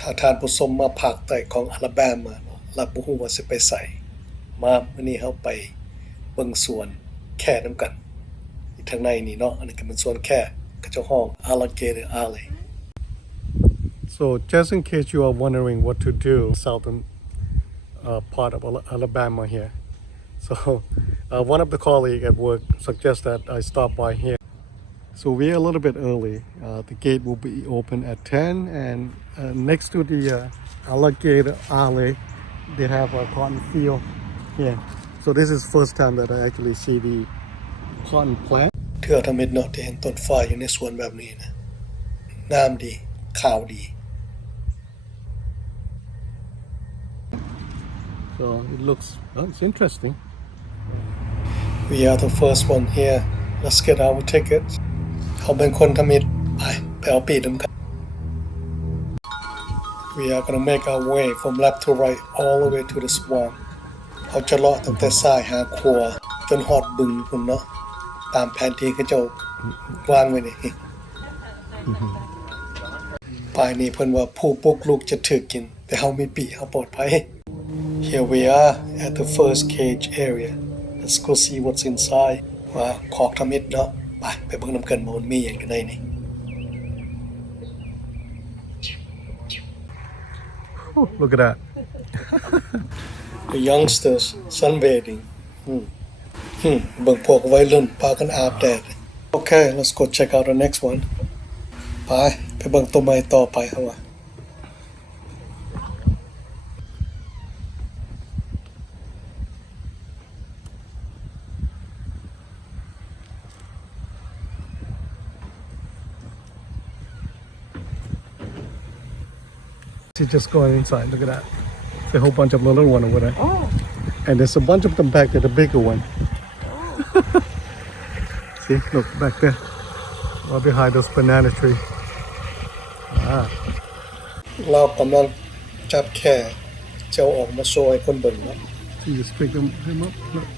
ถ้าทานผู้ชมมาภาคใต้ของอลาแบมาเนาะแล้วบ่ฮู้ว่าสิไปไสมามื้อนี้เฮาไปเบิ่งสวนแค่นํกันอยู่ทางในนี่เนาะอันนี้ก็เป็นสวนแค่เขาเจ้าห้อง Alligator Alley. So just in case you are wondering what to do southern part of Alabama here. So one of the colleagues at work suggests that I stop by here. So we're a little bit early. The gate will be open at 10 and next to the Alligator Alley, they have a cotton field here. So this is first time that I actually see the cotton plant. เทื่อทำเม็ดเนาะที่เห็นต้นฝ้ายอยู่ในสวนแบบนี้นะงามดีขาวดี So it looks it's interesting. We are the first one here. Let's get our tickets. เขาเป็นคนทำเม็ดไปเอาปีดนำกัน We are gonna make our way from left to right all the way to the swamp. เขาจะเลาะตั้งแต่ซ้ายหาขวาจนฮอดบึงพุ่นเนาะตามแผนที่เขาเจ้าวางไว้นี่ป้ายนี้เพิ่นว่าผู้ปลูกลูกจะถูกกินแต่เฮามีปีเฮาปลอดภัย Here we are at the first cage area. Let's go see what's inside. ว่าคอกทำเม็ดเนาะไปเบิ่งนำกันว่ามันมีหยังอยู่ในนี่ Look at that. The youngsters sunbathing. เบิ่งพวกวัยรุ่นพากันอาบแดด Okay, let's go check out the next one. ไปเบิ่งต้นไม้ต่อไปเฮาว่า She's just going inside. Look at that. There's a whole bunch of little one over there. Oh. And there's a bunch of them back there, the bigger one. Oh. See, look back there. Right behind those banana tree. เรากำลังจับแค่เจ้าออกมาโชว์ให้คนเบิ่งเนาะ You just pick him up. Look.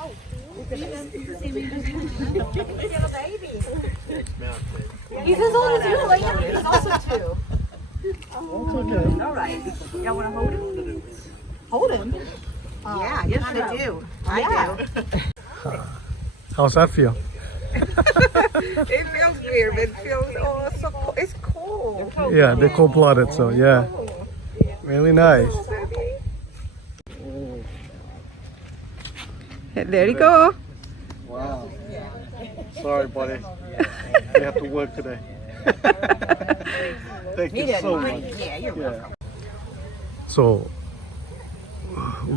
Oh, he's a baby. He's as old as you. He's also 2. Oh, okay. All right. Y'all want to hold him? Hold him? Yeah, you kind of do. I do. How's that feel? It feels weird, but it feels so cool. It's cool. Yeah, they're cold-blooded, so yeah. Really nice. There you go. Wow. Sorry, buddy. We have to work today. Thank you so much. Yeah, you're welcome. So,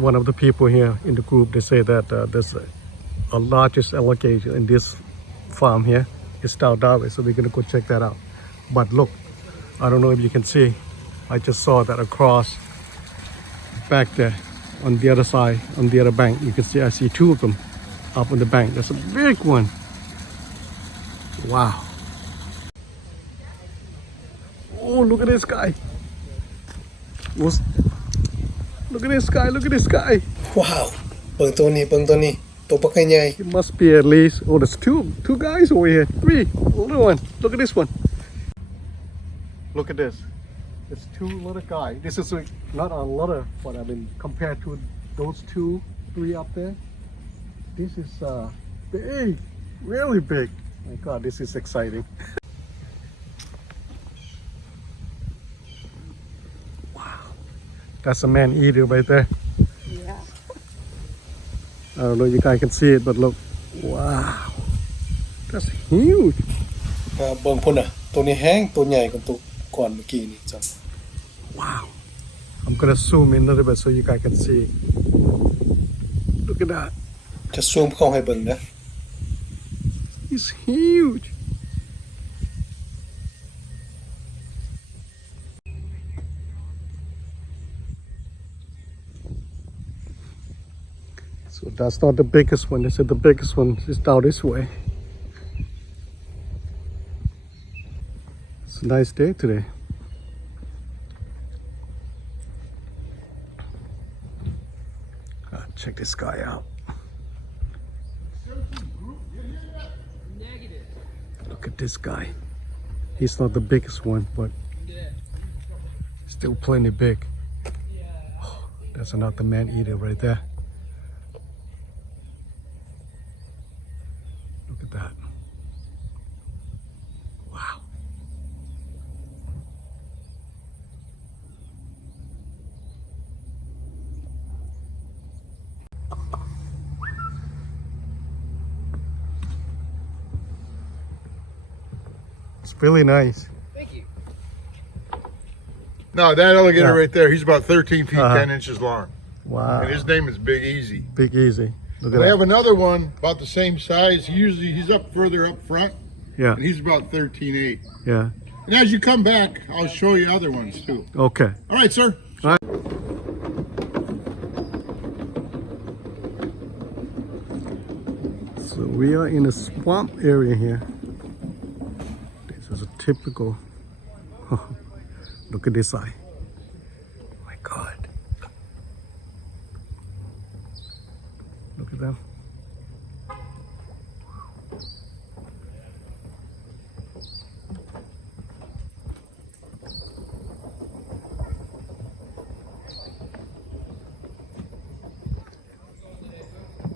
one of the people here in the group, they say that there's a largest alligator in this farm here. It's down that way, so we're gonna go check that out. But look, I don't know if you can see. I just saw that across back there on the other side, on the other bank. You can see I see 2 of them up on the bank. That's a big one. Wow. Oh, look at this guy. Look at this guy. Look at this guy. Wow. เบิ่งตัวนี้ตัวปักใหญ่ It must be at least, there's two guys over here. 3. Little one. Look at this one. Look at this. It's 2 little guys. This is not a little, but I mean compared to those 2, 3 up there. This is big. Really big. My God, this is exciting. That's a man eater right there. Yeah. I don't know if you guys can see it, but look. Wow. That's huge. เบิ่งพุ่นน่ะตัวนี้แห้งตัวใหญ่กว่าตัวก่อนเมื่อกี้นี่จ้ะ Wow. I'm gonna zoom in a little bit so you guys can see. Look at that. จะซูมเข้าให้เบิ่งนะ It's huge. So that's not the biggest one. They said the biggest one is down this way. It's a nice day today. Check this guy out. Look at this guy. He's not the biggest one, but Still plenty big. Oh, that's another man-eater right there. Look at that. Wow. It's really nice. No, that alligator Yeah. right there, he's about 13 feet, Uh-huh. 10 inches long. Wow. And his name is Big Easy. Big Easy. Look at We that. have another one about the same size. He's up further up front, Yeah, and he's about 13.8. yeah. And as you come back, I'll show you other ones too. Okay. All right, sir. So we are in a swamp area here. This is a typical. Look at this eye. My God. Look at them.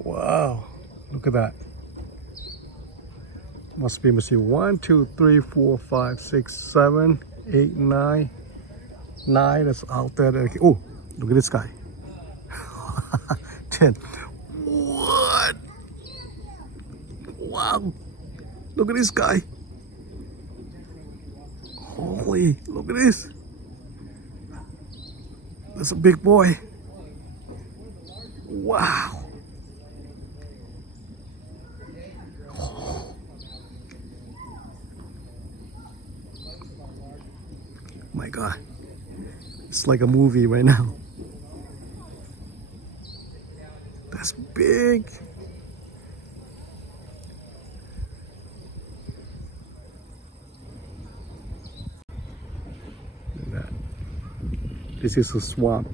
Wow. Look at that. Must be, let me see, 1, 2, 3, 4, 5, 6, 7, 8, 9. 9 that's out there. Oh, look at this guy. 10. What? Wow. Look at this guy. Holy, look at this. That's a big boy. Wow. My God, it's like a movie right now. That's big. Look at that. This is a swamp.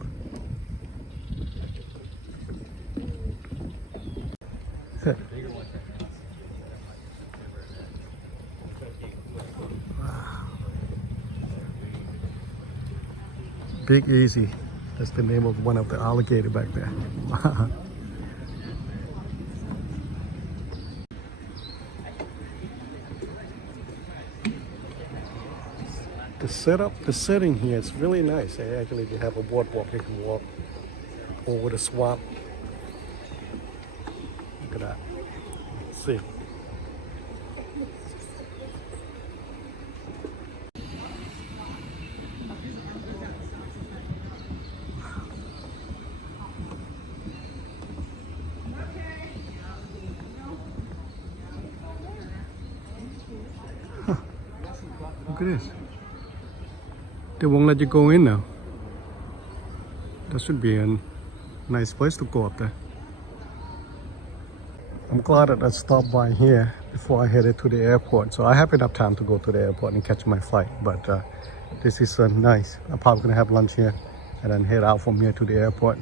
Big Easy. That's the name of one of the alligator back there. The setup, the setting here is really nice. They actually have a boardwalk you can walk over the swamp. Look at that. Let's see. Look at this. They won't let you go in now. That should be a nice place to go up there. I'm glad that I stopped by here before I headed to the airport. So I have enough time to go to the airport and catch my flight. But this is nice. I'm probably gonna have lunch here and then head out from here to the airport.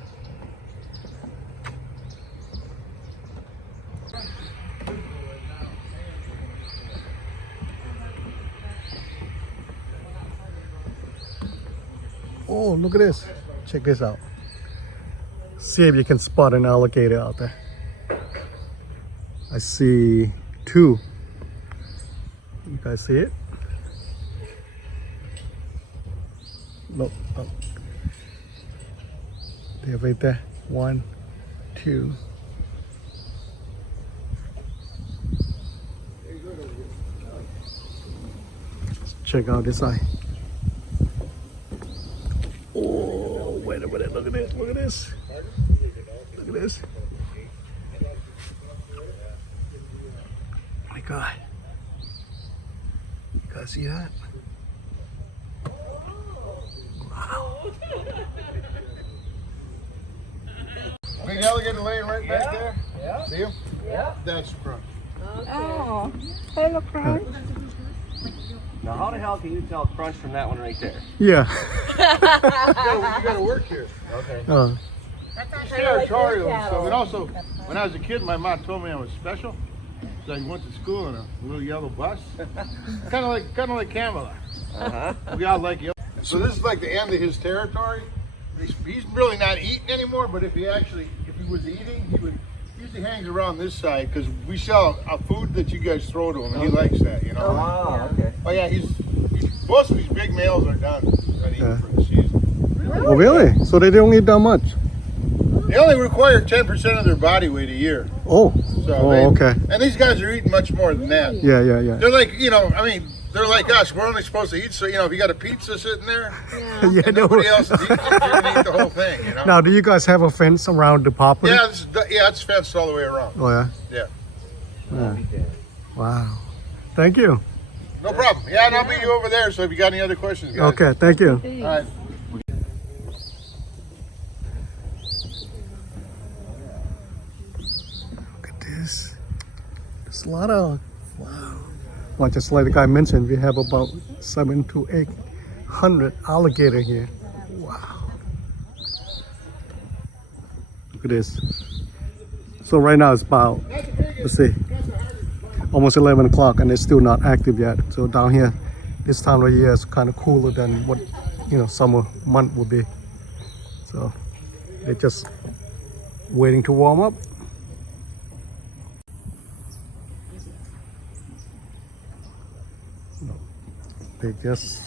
Oh, look at this. Check this out. See if you can spot an alligator out there. I see 2. You guys see it? Look, look. They're right there. 1, 2. Let's check out this eye. Oh, wait a minute, look at this, look at this. Look at this. Oh my God. You guys see that? Wow. Big alligator laying right back there. Yeah. See him? Yeah. That's Crunch. Oh, hello, Crunch. Now, how the hell can you tell Crunch from that one right there? Yeah. You gotta work here. Okay. Territorial and stuff. And also, when I was a kid, my mom told me I was special. So I went to school in a little yellow bus. Kind of like Camelot. Uh-huh. We got like so this is like the end of his territory. He's really not eating anymore, but if he was eating, he usually hangs around this side because we sell a food that you guys throw to him, and he likes that, you know. Oh, okay. Oh yeah, most of these big males are done ready for the season. Oh, really? So they don't eat that much? They only require 10% of their body weight a year. Oh. So Okay. And these guys are eating much more than that. Yeah. They're like, they're like us. We're only supposed to eat. So, if you got a pizza sitting there, Yeah, and nobody else is eating, you're going to eat the whole thing, you know? Now, do you guys have a fence around the property? Yeah, it's fenced all the way around. Oh, yeah? Yeah. Wow. Thank you. No problem. Yeah, and I'll meet you over there. So if you got any other questions, guys. Okay, thank you. All right. Look at this. There's a lot of, wow. Well, just like the guy mentioned, we have about 700 to 800 alligator here. Wow. Look at this. So right now it's about, let's see, almost 11 o'clock and it's still not active yet. So down here, this time of year is kind of cooler than what, summer month would be. So they're just waiting to warm up. They just,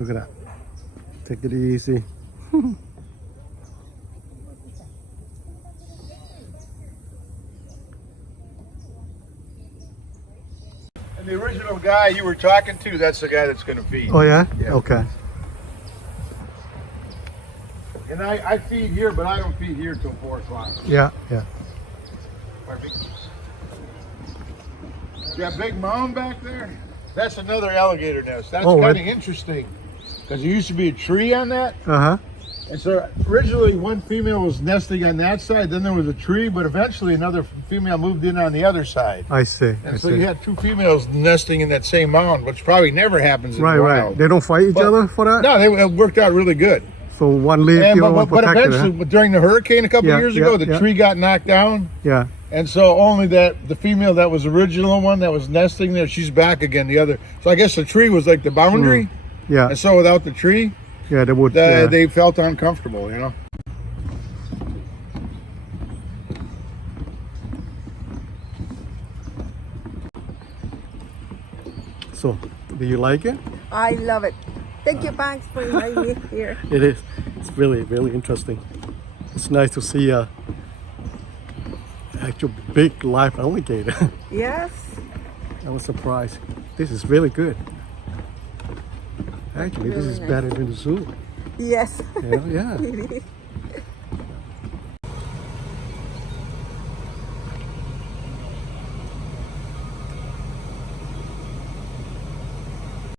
look at that. Take it easy. And the original guy you were talking to, that's the guy that's going to feed. Oh yeah? Yeah. Okay. And I feed here, but I don't feed here till 4 o'clock. Yeah. Pardon me? That big mound back there, that's another alligator nest. That's kind of interesting because there used to be a tree on that. Uh-huh. And so originally one female was nesting on that side, then there was a tree, but eventually another female moved in on the other side. I see. And so you had 2 females nesting in that same mound, which probably never happens in the wild. Right. They don't fight each other for that? No, it worked out really good. So one leave the other one But protected, eventually, during the hurricane a couple of years ago, the tree got knocked down. Yeah. And so only the female that was original one that was nesting there, she's back again. The other, so I guess the tree was like the boundary. Yeah. And so without the tree, they would. they felt uncomfortable, So, do you like it? I love it. Thank you, Banks, for inviting me here. It is. It's really, really interesting. It's nice to see a actual big live alligator. Yes. I was surprised. This is really good. Actually, this is better than the zoo. Yes. Yeah. It is.